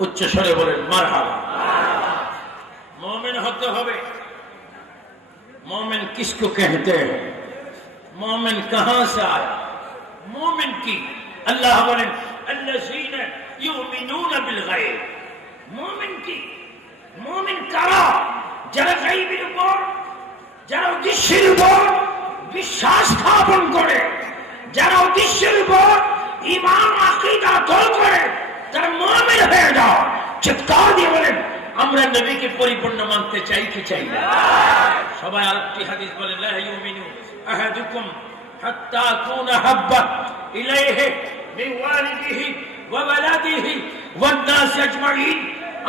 उच्च स्वरे बोलें मरहबा। मोमिन होते होवे। मोमिन किसको कहते हैं? मोमिन कहां से आया? मोमिन की अल्लाह बोले अल्लज़ीना युमिनूना बिल गैब। मोमिन की मोमिन कारा যারা গায়বের উপর যারা অদৃশ্যের উপর বিশ্বাস স্থাপন করে, যারা অদৃশ্যের উপর ঈমান আকীদা তল করে, তারা মুমিন হয়ে যায়। চিৎকার দিয়ে বলেন আমরা নবীকে পরিপূর্ণ মানতে চাই কি চাই না? সবাই আরেকটি হাদিস বলে লা ইউমিনু আহাদুকুম হাত্তা কুনা হাব্বা ইলাইহি মিন ওয়ালিদিহি ওয়া ওয়ালাদিহি ওয়ান নাস আজমাইন।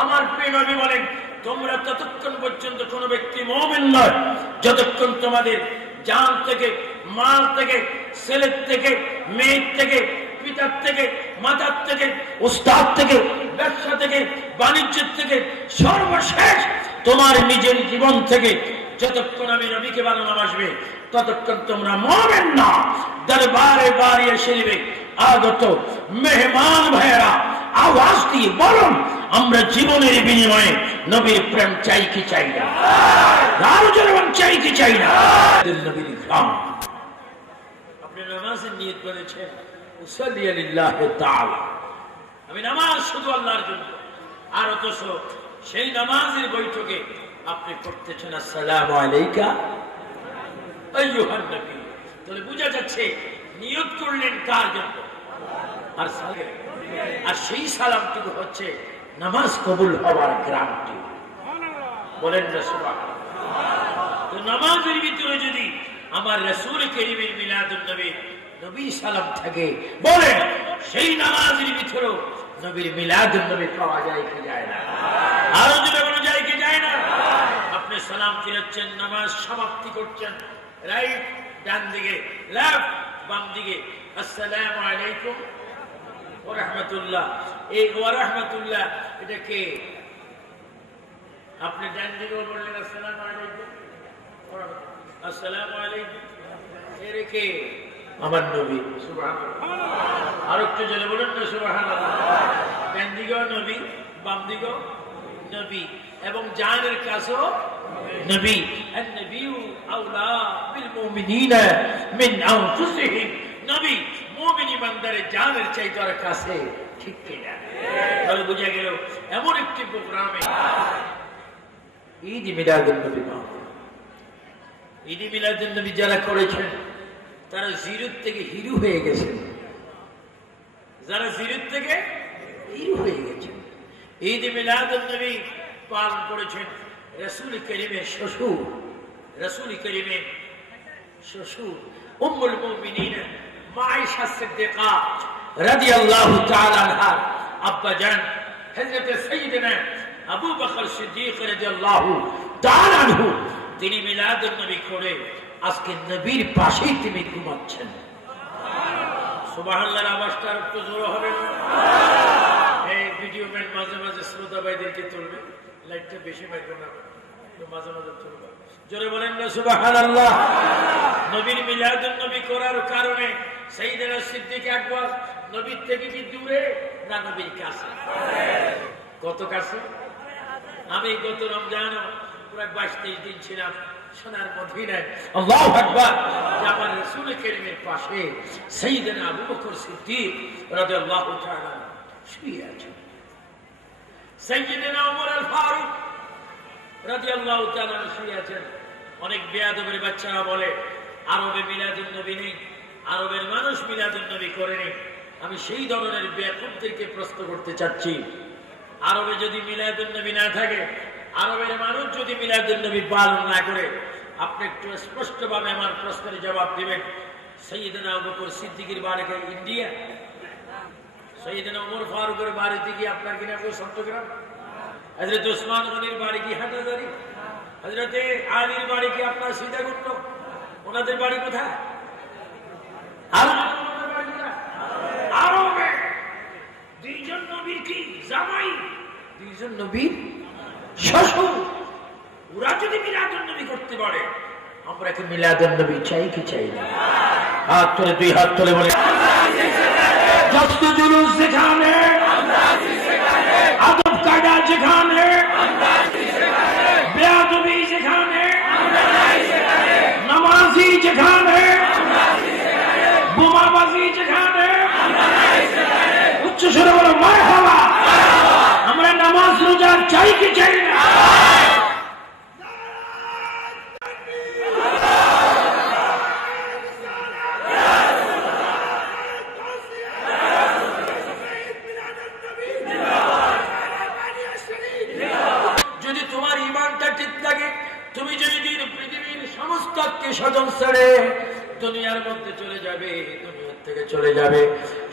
আমার প্রিয় নবী বলেন তোমরা ততক্ষণ পর্যন্ত কোন ব্যক্তি মুমিন নয় যতক্ষণ তোমাদের জান থেকে, মাল থেকে, ছেলের থেকে, মেয়ের থেকে, পিতার থেকে, মাতার থেকে, উস্তাদ থেকে, ব্যবসা থেকে, বাণিজ্যের থেকে, সর্বশেষ তোমার নিজের জীবন থেকে যতক্ষণ আমি নবীকে ভালোবাসবে ততক্ষণ তোমরা মুমিন না। দরবারে বাড়ি এসে নিবে আগত মেহমান ভাইয়েরা আওয়াজ দিয়ে বলুন আমরা জীবনের বিনিময়ে নবীর প্রেম চাই কি চাই না? আরো জোরে বলুন চাই কি চাই না? নবীর গ্রাম আপনি নামাজের নিয়ত করেছেন উসাল্লি লিল্লাহি তাআলা, আমি নামাজ শুধু আল্লাহর জন্য, আর অথচ সেই নামাজের বৈঠকে আপনি করতেছেন আসসালামু আলাইকা আইয়ুহান নবী। তাহলে বোঝা যাচ্ছে নিয়ত করলেন কার জন্য? আর সেই সালামটুকু হচ্ছে নামাজ কবুল হওয়ার গ্যারান্টি। বলেন না সুবহানাল্লাহ। তো নামাজের ভিতরে যদি আমার রাসূল কারীমের মিলাদুন নবী নবী সালাম থাকে, বলেন সেই নামাজের ভিতরে নবীর মিলাদুন নবী পাওয়া যায় কি যায় না? আরো যদি বলা যায় কি যায় না? আপনি সালাম ফিরাচ্ছেন, নামাজ সমাপ্তি করছেন, রাইট ডান দিকে, লেফট বাম দিকে, আসসালামু আলাইকুম ওয়া রাহমাতুল্লাহ। এই ওয়া রাহমাতুল্লাহ এটা কে? আপনি ডান দিকে বললেন আসসালামু আলাইকুম ওয়া রাহমাতুল্লাহ, আসসালামু আলাইকুম, এর কে? আমার নবী। সুবহানাল্লাহ। আর একটু জেনে বলেন না সুবহানাল্লাহ। ডান দিকেও নবী, বাম দিকেও নবী, এবং জানের কাছেও নবী। আন-নবিয়্যু আওলা বিল মুমিনিনা মিন আনফুসিহিম। নবী মুমিন ইমানদারের জানের চাইতে আর কাছে, ঠিক কি না? তাহলে বুঝা গেল এমন একটি প্রোগ্রামে ঈদ মিলাদুন নবী মাহফিল, ঈদ মিলাদুন নবী যারা করেছেন তারা জিরো থেকে হিরো হয়ে গেছেন। যারা জিরো থেকে হিরো হয়ে গেছেন, ঈদ মিলাদুন নবী পালন করেছেন রাসূল কারীমের শ্বশুর, রাসূল কারীমের শ্বশুর উম্মুল মুমিনিন মা আয়েশা সিদ্দিকা রাদিয়াল্লাহু তাআলা আনহা আব্বা জান হযরত সাইয়্যিদনা আবু বকর সিদ্দিক রাদিয়াল্লাহু তাআলা আনহু তিনি মিলাদুন নবী করে আজকে নবীর পাশেই তিনি ঘুমাচ্ছেন। সুবহানাল্লাহ। আওয়াজটা একটু জোরে হবে। এই ভিডিও ম্যান মাঝে মাঝে শ্রোতা ভাইদেরকে তুলবে, লাইটটা বেশি বাইরে না, মাঝে মাঝে তুলবে। জোরে বলেন না সুবহানাল্লাহ। নবীর মিলাদুন নবী করার কারণে সাইয়্যিদনা সিদ্দিক আকবর নবীর থেকে কি দূরে না নবীর কাছে? কত কাছে? আমি গত রমজান প্রায় 22-23 দিন ছিলাম সোনার মদিনায়। আল্লাহু আকবার। আমার রাসূল কারীমের পাশে সাইয়্যিদনা আবু বকর সিদ্দিক রাদিয়াল্লাহু তাআলা শুয়ে আছেন। সাইয়্যিদনা ওমর আল ফারুক রাদিয়াল্লাহু তাআলা শুয়ে আছেন। অনেক বেয়াদবের বাচ্চারা বলে আরবে মিলাদুন নবী নেই, আরবের মানুষ মিলাদুন নবী করেনি। আমি সেই ধরনের বেয়াদবদেরকে প্রশ্ন করতে চাচ্ছি, আরবে যদি মিলাদুন নবী না থাকে, আরবের মানুষ যদি মিলাদুন নবী পালন না করে, আপনি একটু স্পষ্টভাবে আমার প্রশ্নের জবাব দিবেন। সাইয়্যিদনা আবু বকর সিদ্দিকের বাড়ি কি ইন্ডিয়া? সাইয়্যিদনা ওমর ফারুকের বাড়িতে কি আপনার কিনা কেউ চট্টগ্রাম? হযরত ওসমান গনির বাড়ি কি হাটাজারি? হযরত আলীর বাড়ি কি আপনার সীতাকুণ্ড? ওনাদের বাড়ি কোথায়? আরবে। দুইজন নবীর কি জামাই, দুইজন নবীর শ্বশুর। ওরা যদি মিলাদুন নবী করতে পারে, আমরা কি মিলাদুন নবী চাই কি চাই না? হাত তুলে, দুই হাত তুলে বলে জুলুস সেখানে চাই কি চাই না? যদি তোমার ঈমানটা ঠিক থাকে, তুমি যদি পৃথিবীর সমস্ত স্বজন ছেড়ে দুনিয়ার মধ্যে চলে যাবে, দুনিয়ার থেকে চলে যাবে,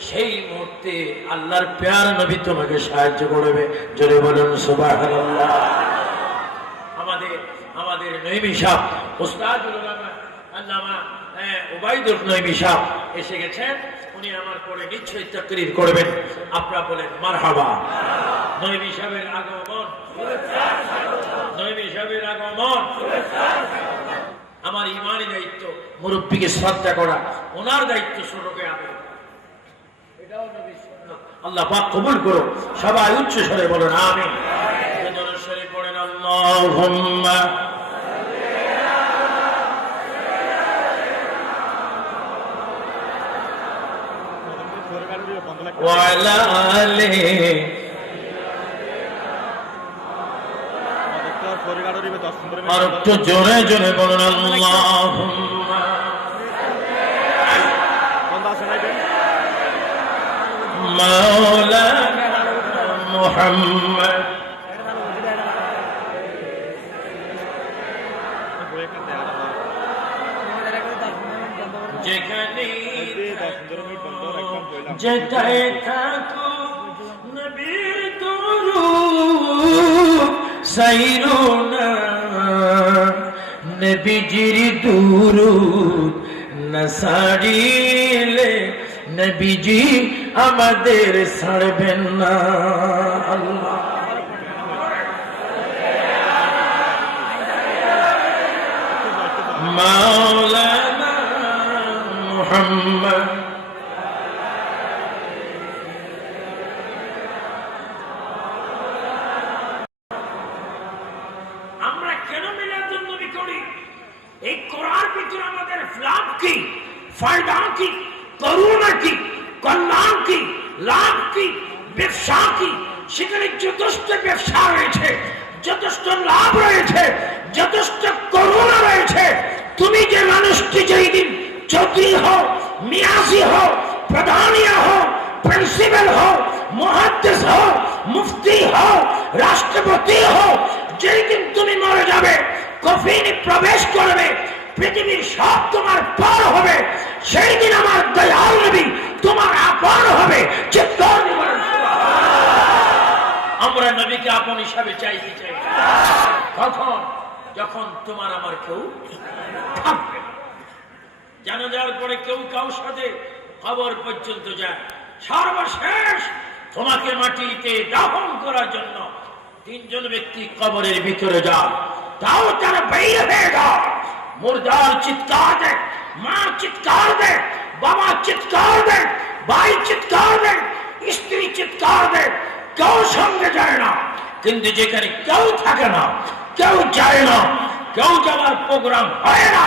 সেই মুহূর্তে আল্লাহর প্যার নবী তোমাকে সাহায্য করবে। জোরে বলুন সুবহানাল্লাহ। আমাদের নঈমী সাহেব, উস্তাদুল উলামা আল্লামা উবাইদুল নঈমী সাহেব এসে গেছেন। উনি আমার পরে নিশ্চয়ই তাকরীর করবেন। আপনারা বলেন মারহাবা। নঈমী সাহেবের আগমন, নঈমী সাহেবের আগমন। আমার ইমানি দায়িত্ব মুরব্বীকে শ্রদ্ধা করা, ওনার দায়িত্ব ছোটকে আদর করা। এটাও নবীর সুন্নাত। আল্লাহ পাক কবুল করো। সবাই উচ্চ স্বরে বলেন আমিন। জোরে স্বরে পড়েন আল্লাহুম্মা ওয়া আলা আলিহি। আর একটু জোরে জোরে বলুন আল্লাহুম্মা মাওলানা মুহাম্মদ। যেখানে যেটাই থাকো নবীর দরুদ সাইরো না, নবীজির দরুদ না সারিলে নবীজি আমাদের ছাড়বেন না। আল্লাহ মাওলানা মুহাম্মদ। আমরা কেন মিলাদুন নবী করি? এই কোরআন ভিতরে আমাদের লাভ কি, ফায়দা কি, করুণা কি, কল্যাণ কি, লাভ কি, ব্যবসা কি? সেখানে যথেষ্ট ব্যবসা রয়েছে, যথেষ্ট লাভ রয়েছে, যথেষ্ট করুণা রয়েছে। তুমি যে মানুষটি যেই দিন চৌধুরী হও, মিয়াজি হও, প্রধানিয়া হও, প্রিন্সিপাল হও, মুহাদ্দিস হও, মুফতি হও, রাষ্ট্রপতি হও, যেই দিন তুমি মরে যাবে, কফিনে প্রবেশ করবে, পৃথিবীর সব তোমার পার হবে, সেই দিন আমার দয়াল নবী তোমার আপন হবে। চিৎকার দিয়ে বলেন সুবহানাল্লাহ। আমরা নবীকে আপন হিসাবে চাই কি চাই? কখন? যখন তোমার আমার কেউ থাকবে না। জানাজার পরে কেউ কারোর সাথে কবর পর্যন্ত যায়, সর্বশেষ তোমাকে মাটিতে দাফন করার জন্য তিনজন ব্যক্তি কবরের ভিতরে যায়, তাও তারা বাইরে হয়ে যায়। মুর্দার চিৎকার দেয়, মা চিৎকার দেয়, বাবা চিৎকার দেয়, ভাই চিৎকার দেয়, স্ত্রী চিৎকার দেয়, কেউ সঙ্গে যায় না। কিন্তু যেখানে কেউ থাকে না, কেউ যায় না, কেউ যাওয়ার প্রোগ্রাম হয় না,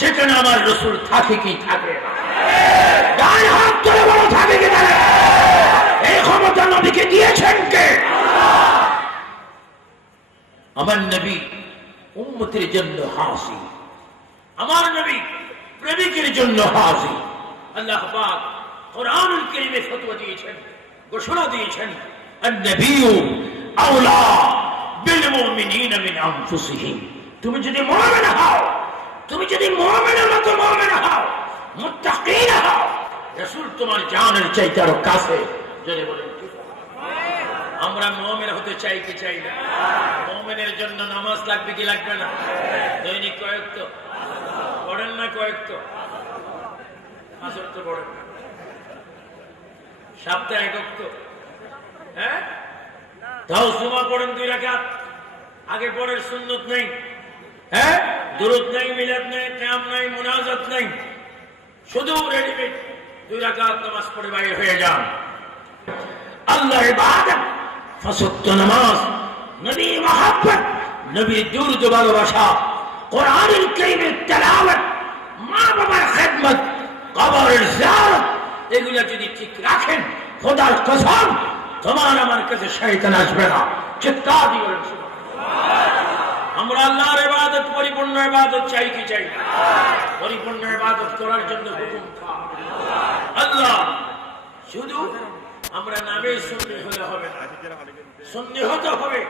সেখানে আমার রাসূল থাকে কি থাকে না? ডান হাত ধরে বলো থাকে কি থাকে? এই ক্ষমতা নবীকে দিয়েছেন কে? আমার নবী উম্মতের জন্য হাসি, আমার নবী প্রেমিকের জন্য হাসি। আল্লাহ পাক কোরআনুল কারীমে ফতোয়া দিয়েছেন, ঘোষণা দিয়েছেন, আন-নবিয়্যু আওলা বিল মুমিনিনা মিন আনফুসিহিম। তুমি যদি মুমিন হও, তুমি যদি মুমিনের মতো মুমিন হও, মুত্তাকিন হও, রাসূল তোমার জানের চাইতে আরো কাছে। যদি বলেন আমরা মুমিন হতে চাই কি চাই না? মুমিনের জন্য নামাজ লাগবে কি লাগবে না? দৈনিক কয়েকটা পড়েন না? কয়েকটা আসর তো পড়েন না, সপ্তাহে একক, হ্যাঁ তাও জুমা পড়েন 2 রাকাত, আগে পরের সুন্নত নেই, হ্যাঁ দুরূদ নেই, মিলাদ নেই, কিয়াম নেই, মুনাজাত নেই, শুধু রেডিমেড 2 রাকাত নামাজ পড়ে বাইরে হয়ে যান। আল্লাহর ইবাদত, ফাসত্য নামাজ, নবী মহব্বত, নবী দুরূদ ভালোবাসা, কোরআনুল কারীমের তেলাওয়াত, মা বাবার খেদমত, কবরের জিয়ারত, এগুলো যদি ঠিক রাখেন, খোদার কসম তোমার আমার কাছে শয়তান আসবে না। চিৎকার দিয়ে বলেন সুবহানাল্লাহ। আমরা আল্লাহর ইবাদত, পরিপূর্ণ ইবাদত চাই কি চাই না? পরিপূর্ণ ইবাদত করার জন্য হুকুম আল্লাহ। শুধু আমরা নামে সুন্নি হলে হবে না, সুন্নি হতে হবে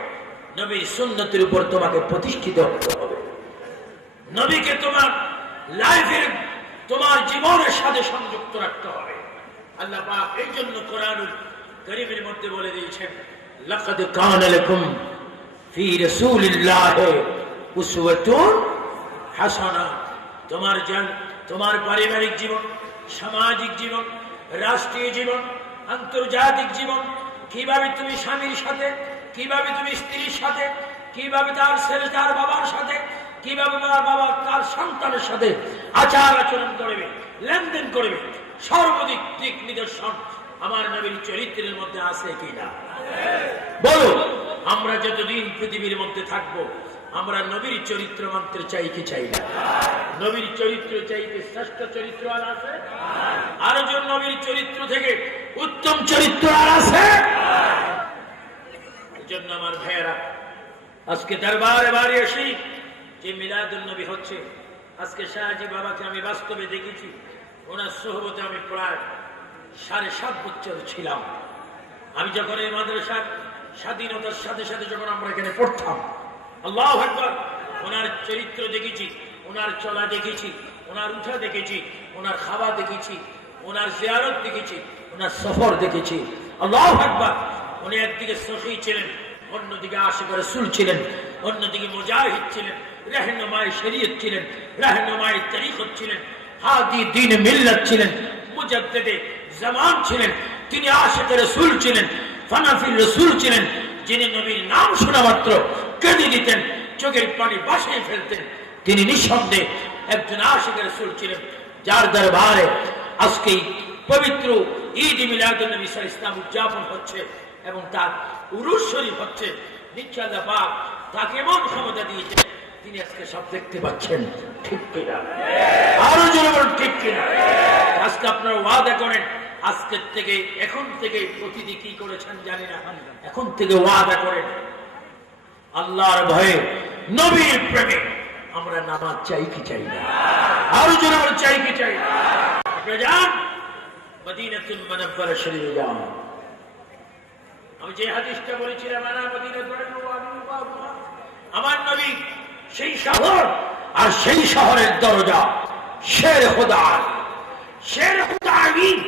নবীর সুন্নতের উপর তোমাকে প্রতিষ্ঠিত হতে হবে। নবীকে তোমার লাইফের, তোমার জীবনের সাথে সংযুক্ত রাখতে হবে। আল্লাহ পাক এই জন্য কোরআনুল কারীমের মধ্যে বলে দিয়েছেন, লাকাদ কানা লাকুম ফি রাসূলিল্লাহি উসওয়াতুন হাসানাহ। তোমার তোমার পারিবারিক জীবন, সামাজিক জীবন, রাষ্ট্রীয় জীবন, আন্তর্জাতিক জীবন, কিভাবে তুমি স্বামীর সাথে, কিভাবে তুমি স্ত্রীর সাথে, কিভাবে তার ছেলে তার বাবার সাথে, কিভাবে তার বাবা তার সন্তানের সাথে আচার আচরণ করবে, লেনদেন করবে, সর্বদিক দিক নিদর্শন আমার নবীর চরিত্রের মধ্যে আছে কিনা? বলো, আমরা যতদিন পৃথিবীর মধ্যে থাকবো আমরা নবীর চরিত্র মানতে চাই কি চাই না? নবীর চরিত্র চাইতে শ্রেষ্ঠ চরিত্র আর আছে? আরো জন নবীর চরিত্র থেকে উত্তম চরিত্র আর আছে? এই জন্য আমার ভাইয়েরা, আজকে দরবারে বাড়ি আসি যে মিলাদুন নবী হচ্ছে। আজকে শাহজি বাবাকে আমি বাস্তবে দেখেছি, ওনার সোহবতে আমি প্রায় 7.5 বছর ছিলাম। আমি যখন এই মাদ্রাসার স্বাধীনতার সাথে সাথে যখন আমরা এখানে পড়তাম, আল্লাহু আকবার, ওনার চরিত্র দেখেছি, ওনার চলা দেখেছি, ওনার উঠা দেখেছি, ওনার খাওয়া দেখেছি, ওনার জিয়ারত দেখেছি, ওনার সফর দেখেছি। আল্লাহু আকবার। উনি একদিকে সফি ছিলেন, অন্যদিকে আশিক রাসূল ছিলেন, অন্যদিকে মুজাহিদ ছিলেন, রাহনুমায়ে শরীয়ত ছিলেন, রাহনুমায়ে তরিকত ছিলেন, হাদি দ্বীন মিল্লাত ছিলেন, মুজাদ্দিদে জামান ছিলেন। তিনি আশিক রাসূল ছিলেন, ফানাফি রাসূল ছিলেন, যিনি নবীর নাম শোনা মাত্র কেঁদে দিতেন, চোখের পানি ভাসিয়ে ফেলতেন। তিনি নিঃসন্দেহে একজন আশিক রাসূল ছিলেন, যার দরবারে আজকে পবিত্র ঈদ মিলাদুন নবী সাল্লাল্লাহু আলাইহি ওয়াসাল্লাম উদযাপন হচ্ছে এবং তার উরুস শরীফ হচ্ছে। নিশ্চয় আল্লাহ পাক তাকে এমন ক্ষমতা দিয়েছেন, তিনি আজকে সব দেখতে পাচ্ছেন। ঠিক কিনা? আরো জোরে বলুন ঠিক কিনা? আজকে আপনারা ওয়াদা করেন, আজকের থেকে, এখন থেকে, প্রতিদিন কি করেছেন জানি না, এখন থেকে ওয়াদা করেন আল্লাহর ভয়ে, নবীর প্রেমে আমরা নামাজ চাই কি চাই না? আরো জোরে বলুন চাই কি চাই না? আপনারা যান মদিনাতুল মুনাওয়ারা শরীফে যান। আমি যে হাদিসটা বলেছিলাম, আমার নবী সেই শহর, আর সেই শহরের দরজা শের খুদা। শের খুদা আমিন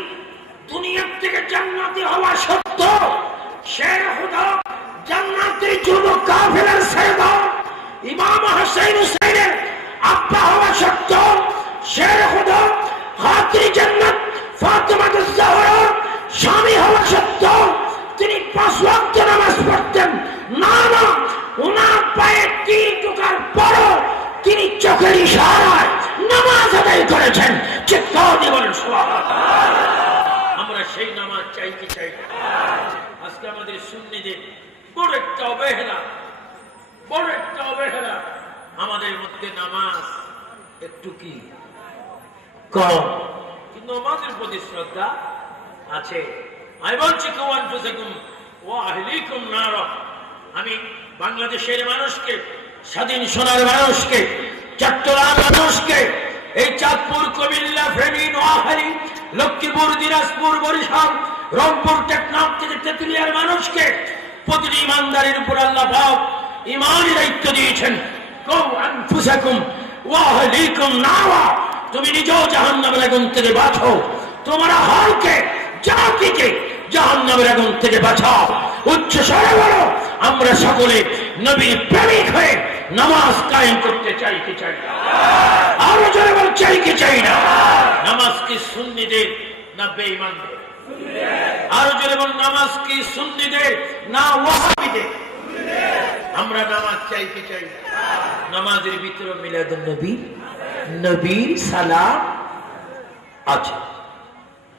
দুনিয়ার থেকে জান্নাতি হওয়া সত্ত্বেও, শের খুদা জান্নাতের যুব কাফেলার সরদার ইমাম হোসেন হুসাইনের আব্বা হওয়া সত্ত্বেও, শের খুদা খাতির জান্নাত ফাতেমা আজ-জাহরার স্বামী হওয়া সত্ত্বেও তিনি 5 ওয়াক্ত নামাজ পড়তেন না। না, ওনার পায়ে তীর ঢোকার পরও তিনি চোখের ইশারায় নামাজ আদায় করেছেন। চিৎকার দিয়ে বলেন সুবহানাল্লাহ। আমরা সেই নামাজ চাই কি চাই না? আজকে আমাদের সুন্নিদের বড় একটা অবহেলা, বড় একটা অবহেলা। আমাদের মধ্যে নামাজ একটু কি কম, কিন্তু আমাদের প্রতি শ্রদ্ধা আছে। আমি বলছি আমি বাংলাদেশের মানুষকে, স্বাধীন সোনার মানুষকে, চট্টগ্রাম মানুষকে, এই চাঁদপুর, কুমিল্লা, ফেনী, নোয়াখালী, লক্ষ্মীপুর, দিনাজপুর, বরিশাল, রংপুর, টেকনাফ থেকে তেতুলিয়ার মানুষকে, প্রতিটি ইমানদারের উপর আল্লাহ পাক ঈমানের দায়িত্ব দিয়েছেন। কৌ আনফুসাকুম ওয়া আহলিকুম নারা, তুমি নিজেও জাহান্নামের আগুন থেকে বাঁচো, তোমার আহলকে, জাতিকে জাহান্নামের আগুন থেকে বাঁচাও। উচ্চ স্বরে বলো, আমরা সকলে নবীর প্রেমিক হয়ে নামাজ কায়েম করতে চাই কি চাই না? আরো জোরে বল চাই কি চাই না? নামাজ কি সুন্নিদের না বেঈমানদের? আরো জোরে বল নামাজ কি সুন্নিদের না ওয়াহাবিদের? আমরা নামাজ চাই কি চাই না? নামাজের ভিতরে মিলাদুন নবী, নবীর সালাম আছে।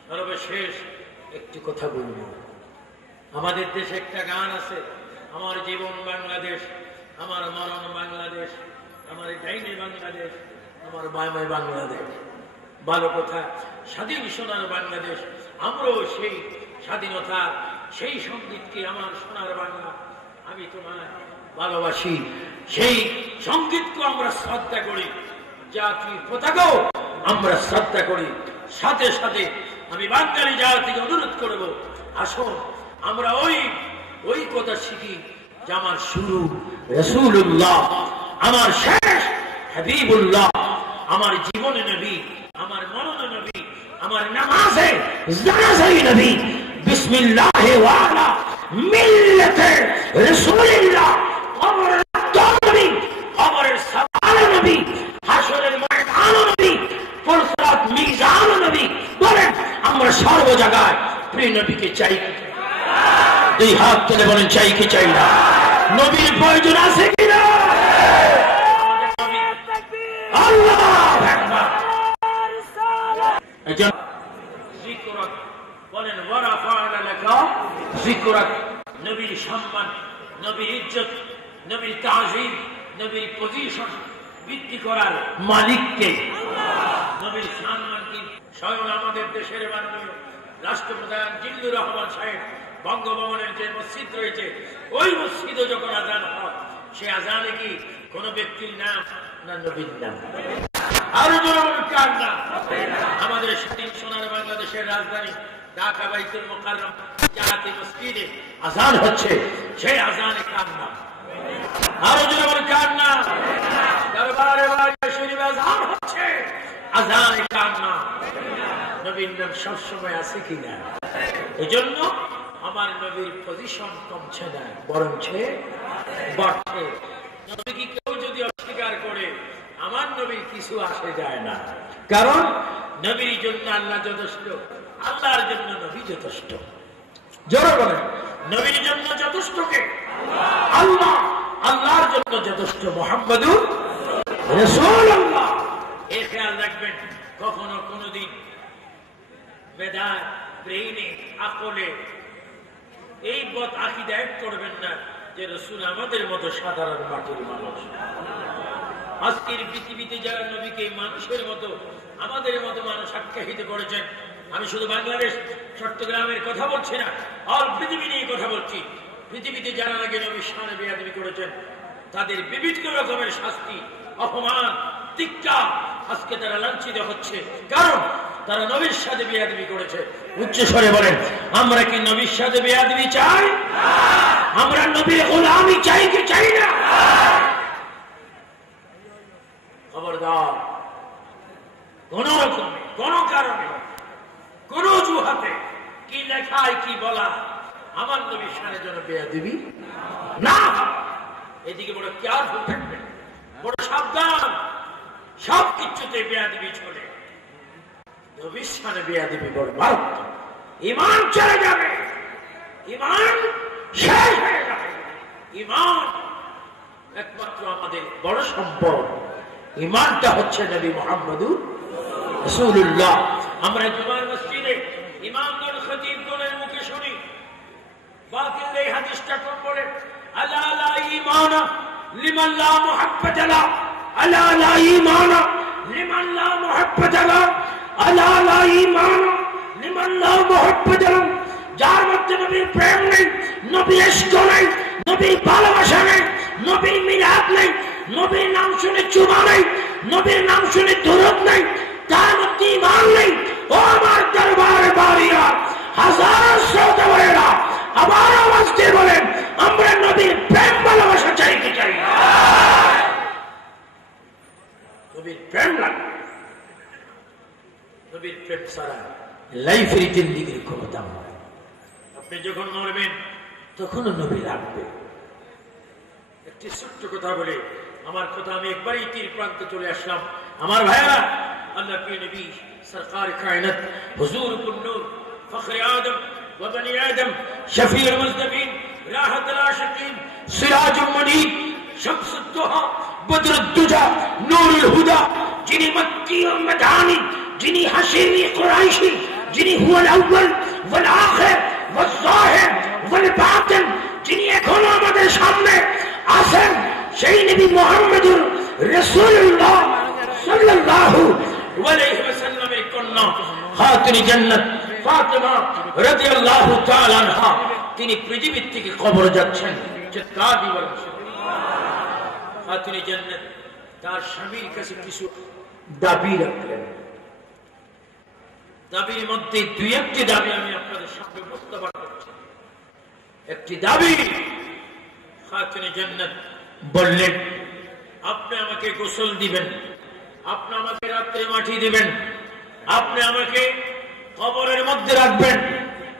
সর্বশেষ একটি কথা বলবো, আমাদের দেশে একটা গান আছে, আমার জীবন বাংলাদেশ, আমার মরণ বাংলাদেশ, আমার ডাইনে বাংলাদেশ, আমার বামে বাংলাদেশ। ভালো কথা, স্বাধীন সোনার বাংলাদেশ। আমরাও সেই স্বাধীনতা, সেই সঙ্গীতকে আমার সোনার বাংলা। আমি আমি তোমায় ভালোবাসি। সেই সঙ্গীতকে আমরা শ্রদ্ধা করি, জাতীয় পতাকাও আমরা শ্রদ্ধা করি। সাথে সাথে আমি বাঙালি জাতিকে অনুরোধ করব, আসুন আমরা ওই কথা শিখি যে আমার শুরু রাসূলুল্লাহ, আমার শেষ হাবিবুল্লাহ, আমার জীবনে নবী, আমার মরণে নবী, আমার নামাজে জানাজাই নবী। বিসমিল্লাহ ওয়া আলা মিল্লাতে রাসূলিল্লাহ। কবরের নবী, কবরের সওয়াল নবী, হাসরের ময়দান নবী, ফুলসরাত মিজান নবী। বলেন আমরা সর্ব জায়গায় প্রিয় নবীকে চাই। দুই হাত তুলে বলেন চাই কি চাই না? নবীর প্রয়োজন আছে কিনা? আল্লাহু আকবার। একজন যিকরাক বলেন ওয়ারাফা'না লাকা যিকরাক। নবীর সম্মান, নবীর ইজ্জত, নবীর তাজিম, নবীর পজিশন বৃদ্ধি করার মালিককে, নবীর সম্মান কি স্বয়ং আমাদের দেশের মাননীয় রাষ্ট্রপ্রধান জিল্লুর রহমান সাহেব বঙ্গভবনের যে মসজিদ রয়েছে, ওই মসজিদে যখন আজান হয়, সে আজানে কি কোন ব্যক্তির নাম না নবীর নাম? আরো কার নাম? আমাদের স্বাধীন সোনার বাংলাদেশের রাজধানী ঢাকা বাইতুল মুকাররম জাতীয় মসজিদে আজান হচ্ছে, সেই আজানে কার নাম? আরো কার নাম? দরবারে বাড়ি শরীফে আজান হচ্ছে, আজানে কার নাম? নবীর নাম সবসময় আছে কিনা? এজন্য আমার নবীর পজিশন কমছে না, বরঞ্চ বাড়ছে। নবীকে কেউ যদি অস্বীকার করে, আমার নবীর কিছু আসে যায় না। কারণ নবীর জন্য আল্লাহ যথেষ্ট, আল্লাহর জন্য নবী যথেষ্ট। জোরে বলেন নবীর জন্য যথেষ্ট কে? আল্লাহ। আল্লাহর জন্য যথেষ্ট মুহাম্মাদুর রাসূলুল্লাহ। এই খেয়াল রাখবেন, কখনো কোনদিন বেদাত, ব্রেইনে, আকলে এই বদ আকীদা এক করবেন না যে রাসূল আমাদের মতো সাধারণ মাটির মানুষ। আজকের পৃথিবীতে যারা নবীকে মানুষের মতো, আমাদের মতো মানুষ আখ্যায়িত করেছেন, আমি শুধু বাংলাদেশ চট্টগ্রামের কথা বলছি না, অল পৃথিবী নিয়ে কথা বলছি। পৃথিবীতে যারা আগে নবীর শানে বেয়াদবি করেছেন, তাদের বিভিন্ন রকমের শাস্তি, অপমান, ধিক্কার, আজকে তারা লাঞ্ছিত হচ্ছে, কারণ তারা নবীর সাথে বেয়াদবি করেছে। উচ্চ স্বরে বলেন, আমরা কি নবীর সাথে বেয়াদবি চাই? আমরা নবীর গোলামি চাই কি চাই না? খবরদার, কোন রকমে, কোন কারণে, কোন অজুহাতে, কি লেখায় কি বলা, আমার নবীর সাথে যেন বেয়াদবি না। এদিকে বড় কেয়ারফুল থাকবেন, বড় সাবধান। সব কিছুতে বেয়াদবি চলে, নবীর সাথে বেয়াদবি বড় মারাত্মক। ঈমান চলে যাবে, ঈমান শেষ হয়ে যাবে। ঈমান একমাত্র আমাদের বড় সম্পদ। ঈমানটা হচ্ছে নবী মুহাম্মদুর রাসূলুল্লাহ। আমরা জুমার মসজিদে ইমামগণ খতিবগণের মুখে শুনি, বাতিল এই হাদিসটা কোন বলে, আলা লা ঈমানা লিমান লা মুহাব্বাতা লা, আলা লা ঈমানা লিমান লা মুহাব্বাতা লা, আলা লা ঈমানা লিমান লা মুহাব্বাতা লা। যার মধ্যে নবীর প্রেম নেই, নবীর ইশক নেই, নবীর ভালোবাসা নেই, নবীর মিলাদ নেই, নবীর নাম শুনে চুমা নেই, নবীর নাম শুনে দরুদ নেই, তার মধ্যে ঈমান নেই। ও আমার দরবারে বাড়িয়া, হাজার শ্রোতা ভাইয়েরা, আবার আওয়াজ দিয়ে বলেন, আমরা নবীর প্রেম ভালোবাসা চাই কি চাই না? নবীর প্রেম লাগবে। নবীর প্রেম ছাড়া লাইফের জিন্দেগির কোনো দাম নাই। আপনি যখন মরবেন তখনও নবী লাগবে। একটি ছোট্ট কথা বলে আমার কথা আমি একবারই তীর প্রান্তে চলে আসলাম। আমার ভাইরা, আল্লাহ প্রিয় নবী সরকার কায়নাত হুজুর কুন্নুর ফখরে আদম ওয়া বনি আদম শফিউল মুজনবিন রাহতুল আশিকিন সিরাজুল মুনীর শামসুদ দুহা বদরুদ দুজা নূরুল হুদা, যিনি মক্কি ও মদানি, যিনি হাশিমি কুরাইশি, যিনি হুয়াল আউয়াল ওয়াল আখির ওয়াল যাহির ওয়াল বাতিন, যিনি এখনো আমাদের সামনে আছেন, সেই নবী মুহাম্মদুর রাসূলুল্লাহ সাল্লাল্লাহু আলাইহি ওয়াসাল্লামের কন্যা খাতুনে জান্নাত ফাতেমা রাদিয়াল্লাহু তাআলা আনহা, তিনি পৃথিবীর থেকে কবরে যাচ্ছেন। চিৎকার দিয়ে বলেন খাতুনে জান্নাত তার স্বামীর কাছে কিছু দাবি রাখলেন। দাবির মধ্যে দুই একটি দাবি আমি আপনাদের সামনে উপস্থাপন করছি। একটি দাবি, খাতুনে জান্নাত বললেন, আপনি আমাকে গোসল দিবেন, আপনি আমাকে রাত্রে মাটি দিবেন, আপনি আমাকে কবরের মধ্যে রাখবেন,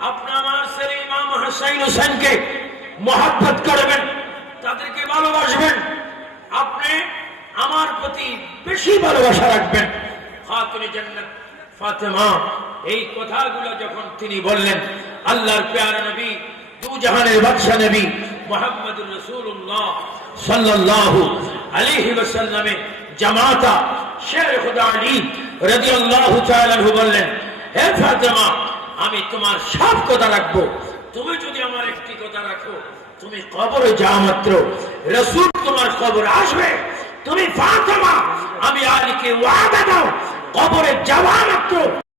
আপনি আমার ছেলে ইমাম হাসান হোসেনকে মহব্বত করবেন, তাদেরকে ভালোবাসবেন, আপনি আমার প্রতি বেশি ভালোবাসা রাখবেন। খাতুনে জান্নাত ফাতেমা এই কথাগুলো যখন তিনি বললেন, আল্লাহর প্যারা নবী, দু জাহানের বাদশা নবী মুহাম্মদুর রাসূলুল্লাহ সাল্লাল্লাহু আলাইহি ওয়াসাল্লামের জামাতা শের খুদা আলী রাদিয়াল্লাহু তাআলা আনহু বললেন, হে ফাতেমা, আমি তোমার সব কথা রাখবো, তুমি যদি আমার একটি কথা রাখো, তুমি কবরে যাওয়া মাত্র রাসূল তোমার কবর আসবে, তুমি ফাতেমা আমি আলীকে ওয়াদা দাও কবরে যাওয়া মাত্র